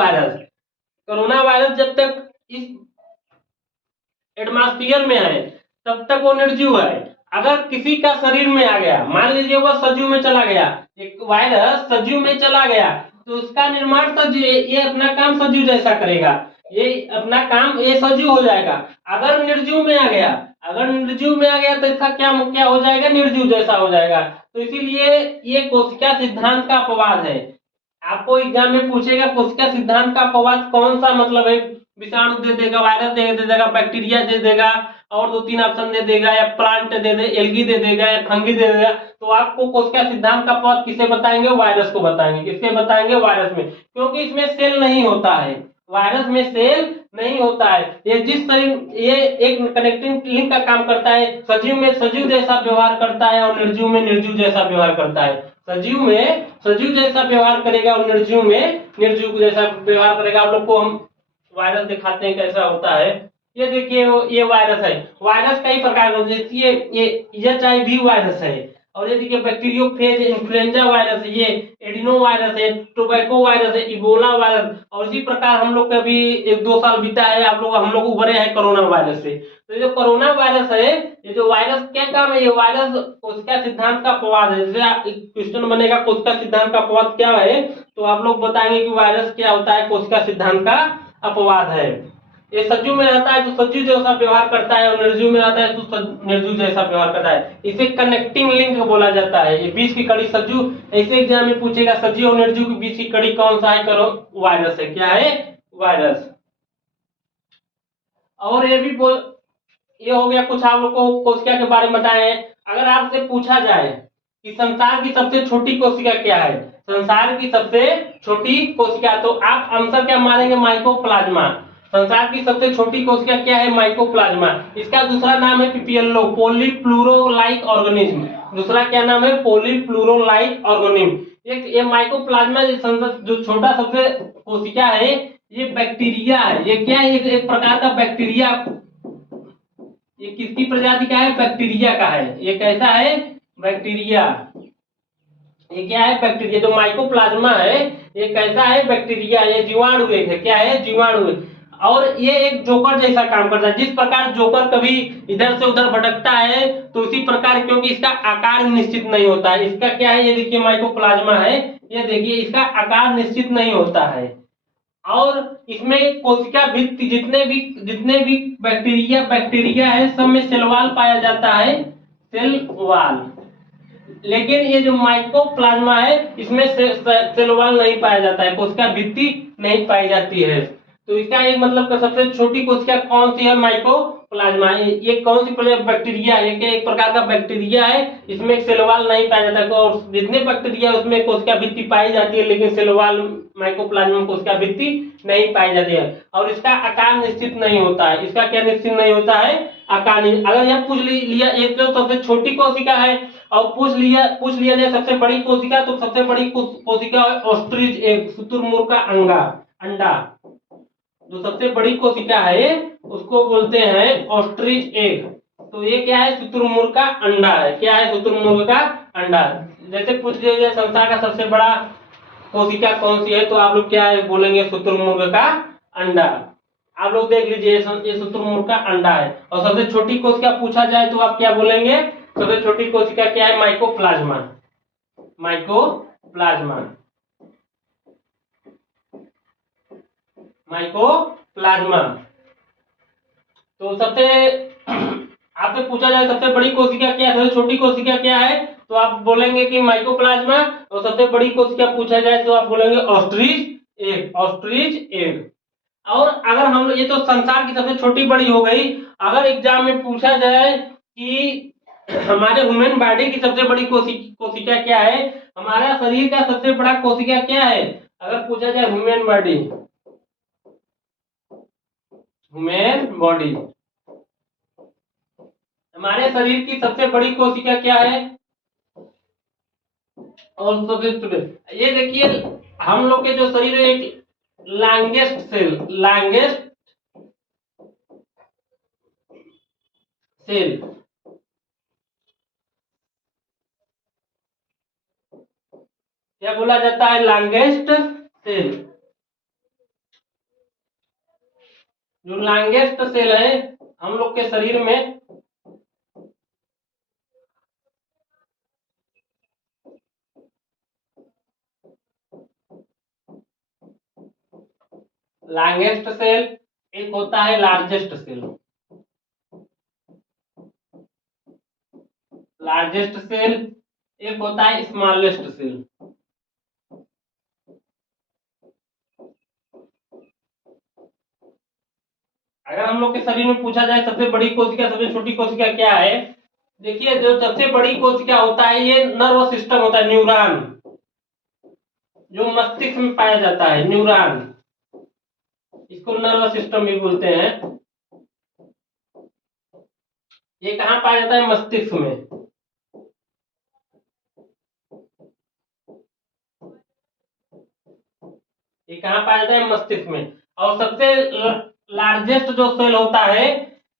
वायरस जब तक इस एटमॉस्फेयर में है तब तक वो निर्जीव है। अगर किसी का शरीर में आ गया, मान लीजिए वह सजीव में चला गया, एक वायरस सजीव में चला गया तो उसका निर्माण सजीव, ये अपना काम सजीव जैसा करेगा। ये अपना काम ये सजीव हो जाएगा। अगर निर्जीव में आ गया, अगर निर्जीव में आ गया तो इसका क्या क्या हो जाएगा, निर्जीव जैसा हो जाएगा। तो इसीलिए ये कोशिका सिद्धांत का अपवाद है। आपको एग्जाम में पूछेगा कोशिका सिद्धांत का अपवाद कौन सा, मतलब है विषाणु दे देगा, वायरस दे देगा, बैक्टीरिया दे देगा, और दो तीन ऑप्शन दे देगा, या प्लांट दे दे, एल्गी दे देगा, या फंगी दे देगा, तो आपको कोशिका सिद्धांत का अपवाद किसे बताएंगे, वायरस को बताएंगे। किसके बताएंगे, वायरस में, क्योंकि इसमें सेल नहीं होता है, वायरस में सेल नहीं होता है। ये जिस शरीर, ये एक कनेक्टिंग लिंक का काम करता है, सजीव में सजीव जैसा व्यवहार करता है और निर्जीव में निर्जीव जैसा व्यवहार करता है। सजीव में सजीव जैसा व्यवहार करेगा और निर्जीव में निर्जीव जैसा व्यवहार करेगा। आप लोग को हम वायरस दिखाते हैं कैसा होता है। ये देखिए ये वायरस है। वायरस कई प्रकार के, ये HIV वायरस है, और ये देखिए बैक्टीरियोफेज इन्फ्लुएंजा वायरस है, ये एडिनो वायरस है, टोबैको वायरस है, इबोला वायरस। और इसी प्रकार हम लोग का भी 1-2 साल बीता है, हम लोग उभरे हैं कोरोना वायरस से। तो ये जो कोरोना वायरस है, ये जो वायरस क्या काम है, ये वायरस कोशिका सिद्धांत का अपवाद है। जैसे क्वेश्चन बनेगा कोशिका सिद्धांत का अपवाद क्या है, तो आप लोग बताएंगे कि वायरस क्या होता है, कोशिका सिद्धांत का अपवाद है। ये सजीव में रहता है तो सजीव जैसा व्यवहार करता है, और निर्जीव में रहता है तो निर्जीव जैसा व्यवहार करता है। इसे कनेक्टिंग लिंक बोला जाता है। ये बीच की कड़ी सजीव, ऐसे एग्जाम में पूछेगा सजीव और निर्जीव के बीच की कड़ी कौन सा है, करो वायरस है। क्या है, वायरस। और ये भी बोल, ये हो गया कुछ आप लोग को कोशिका के बारे में बताए। अगर आपसे पूछा जाए कि संसार की सबसे छोटी कोशिका क्या है, संसार की सबसे छोटी कोशिका, तो आप आंसर क्या मारेंगे, माइकोप्लाज्मा। संसार की सबसे छोटी कोशिका क्या है, माइकोप्लाज्मा। इसका दूसरा नाम है पीपीएलओ, पॉलीप्लूरोलाइक ऑर्गेनिज्म। दूसरा क्या नाम है, पॉलीप्लूरोलाइक ऑर्गेनिज्म। ये माइकोप्लाज्मा जो छोटा सबसे कोशिका है, ये बैक्टीरिया है। ये क्या है, एक प्रकार का बैक्टीरिया। ये किसकी प्रजाति का है, बैक्टीरिया का है। ये कैसा है, बैक्टीरिया। ये क्या है, बैक्टीरिया। जो माइकोप्लाज्मा है ये कैसा है, बैक्टीरिया। ये जीवाणु एक है, क्या है, जीवाणु। और ये एक जोकर जैसा काम करता है। जिस प्रकार जोकर कभी इधर से उधर भटकता है, तो इसी प्रकार, क्योंकि इसका आकार निश्चित नहीं होता है। इसका क्या है, ये देखिए माइकोप्लाज्मा है, ये देखिए इसका आकार निश्चित नहीं होता है। और इसमें कोशिका भित्ति, जितने भी बैक्टीरिया बैक्टीरिया है, सब में सेल वॉल पाया जाता है, सेल वॉल। लेकिन ये जो माइकोप्लाज्मा है, इसमें सेल वॉल नहीं पाया जाता है, कोशिका भित्ति नहीं पाई जाती है। तो इसका एक मतलब सबसे छोटी कोशिका कौन सी है, माइकोप्लाज्मा। ये कौन सी बैक्टीरिया है, ये एक प्रकार का बैक्टीरिया है, इसमें सेल वॉल नहीं पाया जाता है। और जितने बैक्टीरिया उसमें कोशिका भित्ति पाई जाती है, लेकिन सेल वॉल माइकोप्लाज्मा में कोशिका भित्ति नहीं पाई जाती है। और इसका आकार निश्चित नहीं होता है। इसका क्या निश्चित नहीं होता है, आकार नहीं। अगर यह पूछ लिया एक तो सबसे छोटी कोशिका है, और पूछ लिया जाए सबसे बड़ी कोशिका, तो सबसे बड़ी कोशिका है ऑस्ट्रिच एग, शुतुरमुर्ग का अंडा। जो सबसे बड़ी कोशिका है उसको बोलते हैं ऑस्ट्रिच एग। तो ये क्या है, शुतुरमुर्ग का अंडा है। क्या है, शुतुरमुर्ग का अंडा। जैसे पूछ लिया जाए संसार का सबसे बड़ा कोशिका कौन सी है, तो आप लोग क्या है बोलेंगे, शुतुरमुर्ग का अंडा। आप लोग देख लीजिए, ये शुतुरमुर्ग का अंडा है। और सबसे छोटी कोशिका पूछा जाए तो आप क्या बोलेंगे, सबसे छोटी कोशिका क्या है, माइकोप्लाज्मा। Mycoplasma, mycoplasma. तो सबसे आपसे पूछा जाए सबसे बड़ी कोशिका क्या है, सबसे छोटी कोशिका क्या है, तो आप बोलेंगे कि माइकोप्लाज्मा। और सबसे बड़ी कोशिका पूछा जाए तो आप बोलेंगे ऑस्ट्रिच एग, ऑस्ट्रिच एग। और अगर हम, ये तो संसार की सबसे छोटी बड़ी हो गई। अगर एग्जाम में पूछा जाए कि हमारे ह्यूमन बॉडी की सबसे बड़ी कोशिका क्या है, हमारा शरीर का सबसे बड़ा कोशिका क्या है, अगर पूछा जाए ह्यूमन बॉडी, ह्यूमन बॉडी, हमारे शरीर की सबसे बड़ी कोशिका क्या है, और सबसे, ये देखिए हम लोग के जो शरीर है, एक लांगेस्ट सेल, क्या बोला जाता है, लांगेस्ट सेल। जो लांगेस्ट सेल है हम लोग के शरीर में, लांगेस्ट सेल एक होता है लार्जेस्ट सेल। लार्जेस्ट सेल, एक होता है स्मॉलेस्ट सेल। अगर हम लोग के शरीर में पूछा जाए सबसे बड़ी कोशिका सबसे छोटी कोशिका क्या है, देखिए जो सबसे बड़ी कोशिका होता है ये नर्व सिस्टम होता है, न्यूरॉन, जो मस्तिष्क में पाया जाता है, न्यूरॉन, इसको नर्व सिस्टम भी बोलते हैं। ये कहाँ पाया जाता है? मस्तिष्क में। ये कहाँ पाया जाता है? मस्तिष्क में। और सबसे लार्जेस्ट जो सेल होता है,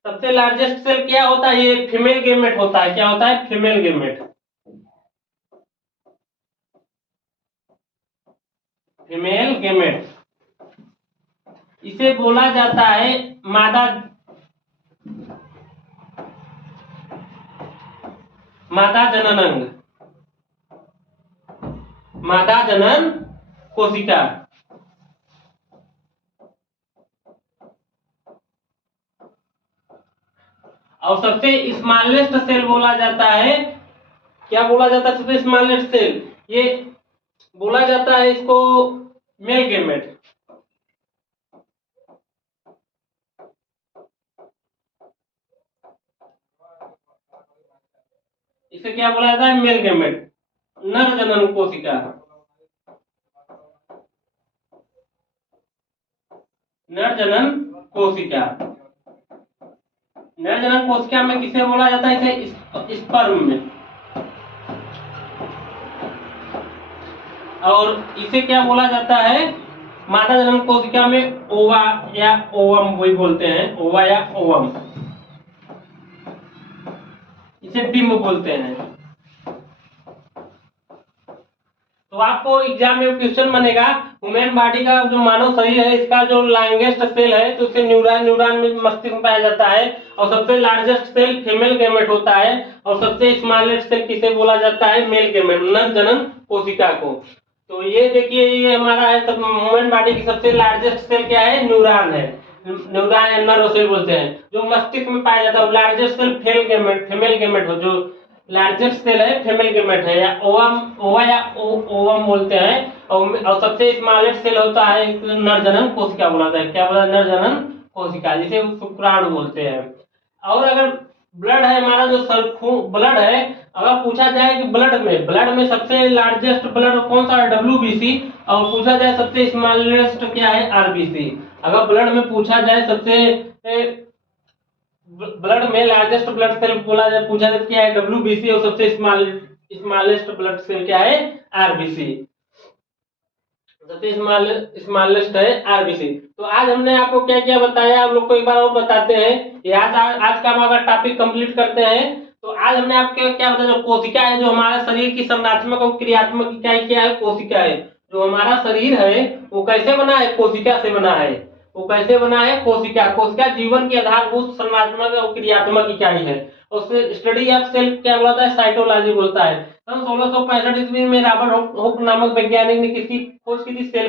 सबसे लार्जेस्ट सेल क्या होता है? ये फीमेल गेमेट होता है। क्या होता है? Female gamete. फीमेल गेमेट, इसे बोला जाता है मादा मादा जनन अंग, मादा जनन कोशिका। और सबसे स्मॉलेस्ट सेल बोला जाता है, क्या बोला जाता है? सबसे स्मॉलेस्ट सेल ये बोला जाता है इसको मेल गेमेट। इसे क्या बोला जाता है? मेल गेमेट, नर जनन कोशिका। नर जनन कोशिका, नर जनन कोशिका में किसे बोला जाता है? इसे स्पर्म में। और इसे क्या बोला जाता है? मादा जनन कोशिका में ओवा या ओवम वही बोलते हैं, ओवा या ओवम, इसे बिंब बोलते हैं। तो आपको एग्जाम में क्वेश्चन बनेगा, ह्यूमन बॉडी का जो मानव शरीर है इसका जो लॉन्गेस्ट सेल है तो उसे न्यूरॉन, न्यूरॉन में मस्तिष्क में पाया जाता है। और सबसे लार्जेस्ट सेल फीमेल गेमेट होता है। और सबसे स्मॉलेस्ट सेल किसे बोला जाता है? मेल गेमेट, नर जनन कोशिका को। तो ये देखिए ये हमारा है सब ह्यूमन बॉडी की सबसे लार्जेस्ट सेल क्या है? न्यूरॉन है। न्यूरॉन या नर्व सेल बोलते हैं, जो मस्तिष्क में पाया जाता है। लार्जेस्ट सेल फीमेल गेमेट हो, जो लार्जेस्ट सेल है फीमेल गेमेट है, या ओवम, ओवा या ओवम बोलते हैं। और सबसे स्मॉलेस्ट सेल होता है नर जनन कोशिका बोला जाता है। क्या बोला? नर जनन कोशिका, जिसे शुक्राणु बोलते हैं। और अगर ब्लड है हमारा जो ब्लड है, अगर पूछा जाए कि ब्लड में सबसे लार्जेस्ट ब्लड कौन सा है? डब्ल्यूबीसी। और पूछा जाए सबसे स्मॉलेस्ट क्या है? आरबीसी। अगर ब्लड में पूछा जाए सबसे ब्लड में लार्जेस्ट ब्लड सेल बोला जाए, पूछा जाए क्या है? डब्ल्यूबीसी। और सबसे स्मॉलेस्ट ब्लड सेल क्या है? आरबीसी। सबसे स्मॉलेस्ट है आरबीसी। तो आज हमने आपको क्या क्या बताया, आप लोग को एक बार और बताते हैं। ये आज का हम अगर टॉपिक कंप्लीट करते हैं, तो आज हमने आपको क्या बताया? जो कोशिका है, जो हमारा शरीर की संरचनात्मक और क्रियात्मक इकाई क्या है? कोशिका है। जो हमारा शरीर है वो कैसे बना है? कोशिका से बना है। वो कैसे बना है? कोशिका। कोशिका जीवन की आधारभूत संरचनात्मक और क्रियात्मक इकाई है। उससे स्टडी ऑफ सेल क्या बोलता है? साइटोलॉजी बोलता है। सन 1665 ईस्वी में रॉबर्ट हुक नामक वैज्ञानिक ने किसकी खोज की थी? सेल,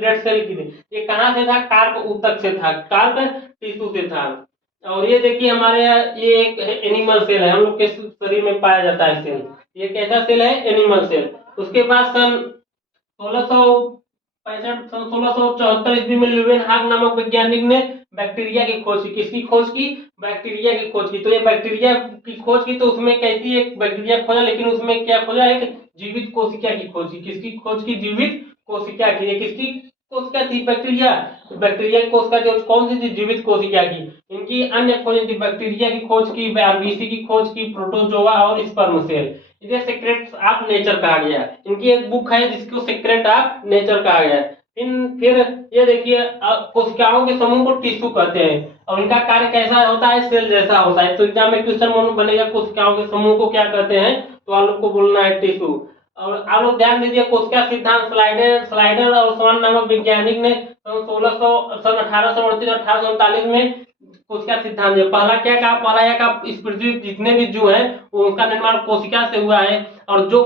डेड सेल की थी। ये कहाँ से था? कार्प ऊतक से था, कार्प टिश्यू से था। और ये देखिए हमारे यहाँ ये एक एनिमल सेल है, हम लोग के शरीर में पाया जाता है सेल। ये कैसा सेल है? Animal cell. उसके बाद सन 1665 सन 1674 ईस्वी में ल्यूवेनहाग नामक वैज्ञानिक ने बैक्टीरिया की खोज की। किसकी खोज की? बैक्टीरिया की खोज की। तो ये बैक्टीरिया की खोज की, तो उसमें कैसी एक बैक्टीरिया खोजा, लेकिन उसमें क्या खोजा? एक जीवित कोशिका की खोज की। किसकी खोज की? जीवित कोशिका की। किसकी कोशिका थी? बैक्टीरिया। तो बैक्टीरिया की कोशिका थी, कौन सी थी? जीवित कोशिका की। इनकी अन्य खोज थी, बैक्टीरिया की खोज की, आरबीसी की खोज की, प्रोटोजोआ और स्पर्म सेल। इसे सीक्रेट्स ऑफ नेचर कहा गया। इनकी एक बुक है जिसको सीक्रेट ऑफ नेचर कहा गया है। फिर ये देखिए कोशिकाओं के समूह को टिश्यू कहते हैं। और इनका कार्य कैसा होता है? सेल जैसा होता है। तो एग्जाम में क्वेश्चन बनेगा कोशिकाओं के समूह को क्या कहते हैं, तो आप लोग को बोलना है टिश्यू। और आप लोग ध्यान दीजिए कोशिका सिद्धांत स्लाइडर और स्वान नामक वैज्ञानिक ने सन 1838 1839 में कोशिका सिद्धांत दिया। पहला क्या कहा? पहला यह कहा इस पृथ्वी जितने भी जीव हैं वो उनका निर्माण कोशिका से हुआ है। और जो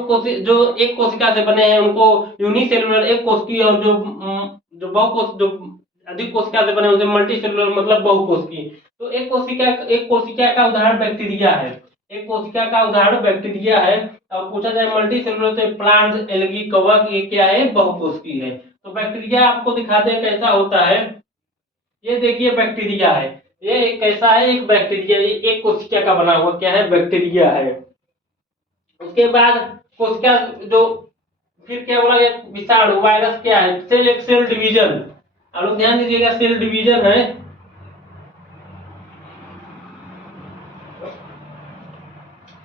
एक कोशिका से बने हैं उनको यूनिसेलुलर एक कोशिकीय, और जो अधिक कोशिका से बने होते हैं, मल्टी सेलुलर मतलब बहुकोशिकीय। तो एक कोशिका का उदाहरण बैक्टीरिया है, एक कोशिका का उदाहरण बैक्टीरिया है। और पूछा जाए मल्टी सेलुलर तो प्लांट, एल्गी, कवक, ये क्या है, बहुकोशिकीय है। तो बैक्टीरिया आपको दिखाते हैं कैसा होता है। ये देखिए बैक्टीरिया है, ये एक कैसा है, एक बैक्टीरिया, ये एक कोशिका का बना हुआ क्या है, बैक्टीरिया है। उसके बाद कोशिका जो, फिर क्या बोला गया, विषाणु, वायरस क्या है, सेल, एक सेल डिवीजन। आप लोग ध्यान दीजिएगा, सेल डिवीजन है।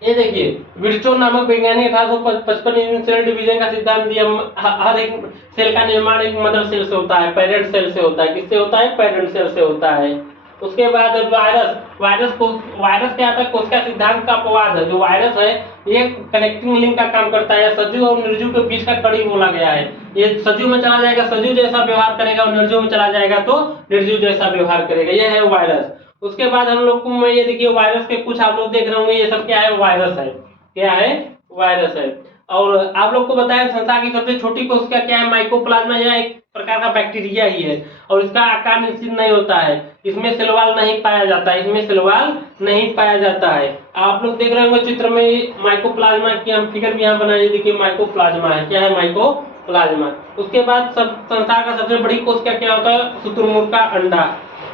ये देखिए विर्चो नामक वैज्ञानिक 1855 ईस्वी सेल डिवीजन का सिद्धांत दिया। हर एक सेल का निर्माण एक मदर सेल से होता है, पेरेंट सेल से होता है। किससे होता है, पेरेंट सेल से होता है। उसके बाद वायरस, वायरस क्या आता है, कोशिका सिद्धांत का अपवाद है। जो वायरस है ये कनेक्टिंग लिंक का काम करता है, सजीव और निर्जीव के बीच का कड़ी बोला गया है। ये सजीव में चला जाएगा सजीव जैसा व्यवहार करेगा, और निर्जीव में चला जाएगा तो निर्जीव जैसा व्यवहार करेगा, यह है वायरस। उसके बाद हम लोग को ये देखिए वायरस के कुछ आप लोग देख रहे होंगे, ये सब क्या है, वायरस है। क्या है, वायरस है। और आप लोग को बताया संसार की सबसे छोटी कोशिका क्या है, माइकोप्लाज्मा, यह एक प्रकार का बैक्टीरिया ही है। और इसका आकार निश्चित नहीं होता है, इसमें सेलवाल नहीं पाया जाता है, इसमें सेलवाल नहीं पाया जाता है। आप लोग देख रहे होंगे चित्र में माइकोप्लाज्मा की हम फिगर भी यहाँ बनाए, देखिए माइकोप्लाज्मा है। क्या है, माइकोप्लाज्मा। उसके बाद सब संसार का सबसे बड़ी कोशिका क्या होता है, शुतुरमुर्ग का अंडा।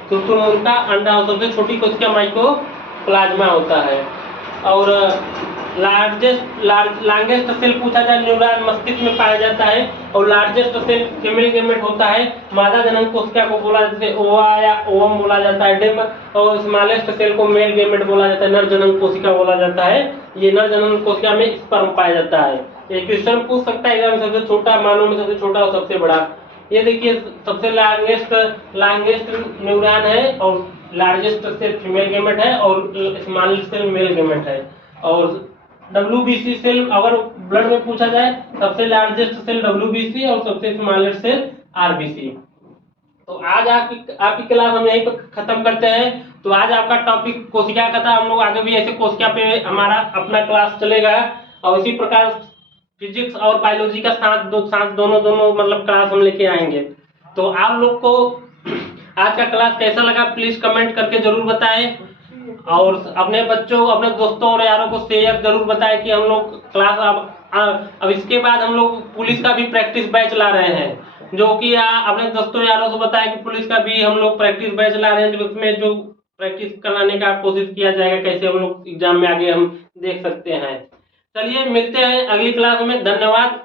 शुतुरमुर्ग का अंडा और सबसे छोटी कोशिका माइकोप्लाज्मा होता है। और लार्जेस्ट सेल पूछा जाए, न्यूरॉन मस्तिष्क में पाया जाता है। और लार्जेस्ट सेल फीमेल गैमेट होता है, मादा जनन कोशिका को बोला जाता है ओवा या ओवम बोला जाता है डिम। और स्मॉलेस्ट सेल को मेल गैमेट बोला जाता है, नर जनन कोशिका बोला जाता है। ये नर जनन कोशिका में स्पर्म पाया जाता है। ये क्वेश्चन पूछ सकता है एग्जाम, सबसे छोटा मानव में सबसे छोटा और सबसे बड़ा। ये देखिए सबसे लार्जेस्ट न्यूरॉन है, और लार्जेस्ट सेल फीमेल गैमेट है, और स्मॉलेस्ट सेल मेल गैमेट है। और WBC सेल अगर ब्लड में पूछा जाए, सबसे लार्जेस्ट सेल WBC और सबसे स्मॉलेस्ट सेल RBC। तो आज आपकी क्लास हम यहीं पर खत्म करते हैं। तो आज आपका टॉपिक कोशिका का था। हम लोग आगे भी ऐसे कोशिका पे हमारा अपना क्लास चलेगा। और इसी प्रकार फिजिक्स और बायोलॉजी का साथ दोनों मतलब क्लास हम लेके आएंगे। तो आप लोग को आज का क्लास कैसा लगा प्लीज कमेंट करके जरूर बताएं। और अपने बच्चों, अपने दोस्तों और यारों को शेयर जरूर बताएं कि हम लोग क्लास अब इसके बाद हम लोग पुलिस का भी प्रैक्टिस बैच ला रहे हैं, जो कि अपने दोस्तों यारों को बताएं कि पुलिस का भी हम लोग प्रैक्टिस बैच ला रहे हैं, जो उसमें जो प्रैक्टिस कराने का कोशिश किया जाएगा, कैसे हम लोग एग्जाम में आगे हम देख सकते हैं। चलिए मिलते हैं अगली क्लास में, धन्यवाद।